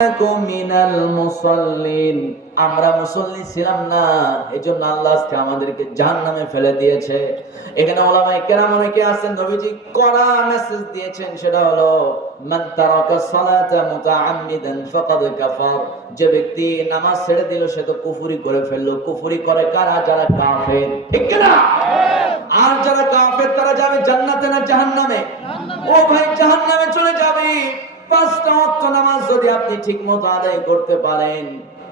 মিনাল মুসাল্লিন, আমরা মুসল্লি ছিলাম না, এজন্য আল্লাহ আজকে আমাদেরকে জাহান্নামে ফেলে দিয়েছে। এখানে উলামায়ে কেরাম অনেকে আছেন, নবীজি কড়া মেসেজ দিয়েছেন, সেটা হলো মান তারাকা সালাতা মুতাআম্মিদান ফাকাদ কাফার, যে ব্যক্তি নামাজ ছেড়ে দিল সে তো কুফরি করে ফেললো। কুফরি করে কারা? যারা কাফের, ঠিক কি না? আর যারা কাফের তারা যাবে জান্নাতে না জাহান্নামে? ও ভাই, জাহান্নামে চলে যাবে। পাঁচটা ওয়াক্ত নামাজ যদি আপনি ঠিকমতো আদায় করতে পারেন,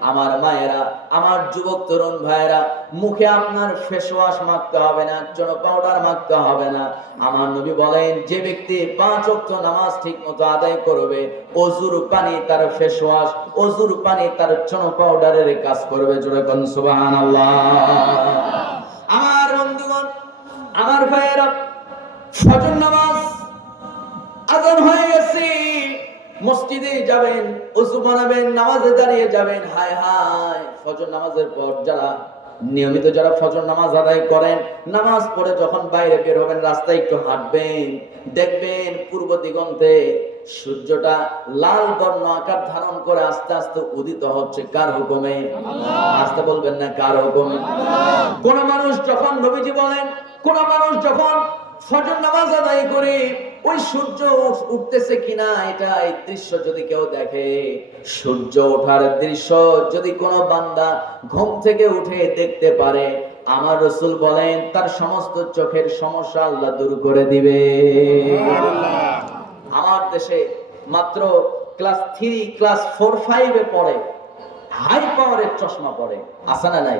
আমার মায়েরা, আমার যুবক তরুণ ভাইয়েরা, মুখে আপনার ফেস ওয়াশ মাখতে হবে না, চনো পাউডার মাখতে হবে না। আমার নবী বলেন, যে ব্যক্তি 5 ওয়াক্ত নামাজ ঠিকমতো আদায় করবে, অজুর পানি তার ফেস ওয়াশ, অজুর পানি তার চনো পাউডারের কাজ করবে। জোরে কোন সুবহানাল্লাহ। আমার বন্ধুগণ, আমার ভাইয়েরা, ফজর নামাজ আযান হয়ে গেছে, মসজিদে যাবেন, ওযু বানাবেন, নামাজে দাঁড়িয়ে যাবেন। হায় হায়, ফজর নামাজের পর যারা নিয়মিত যারা ফজর নামাজ আদায় করেন, নামাজ পড়ে যখন বাইরে বের হবেন, রাস্তায় একটু হাঁটবেন, দেখবেন পূর্ব দিগন্তে সূর্যটা লাল বর্ণ আকার ধারণ করে আস্তে আস্তে উদিত হচ্ছে। কার হুকুমে? আস্তে বলবেন না, কার হুকুমে? কোন মানুষ যখন, নবীজি বলেন, কোন মানুষ যখন ফজর নামাজ আদায় করে ওই সূর্য উঠতেছে কিনা এটা, এই দৃশ্য যদি কেউ দেখে, সূর্য ওঠার দৃশ্য যদি কোনো বান্দা ঘুম থেকে উঠে দেখতে পারে, আমার রাসূল বলেন তার সমস্ত চোখের সমস্যা আল্লাহ দূর করে দিবে। আমার দেশে মাত্র ক্লাস 3, ক্লাস 4, 5 এ পড়ে হাই পাওয়ারের চশমা পড়ে, আছে না নাই?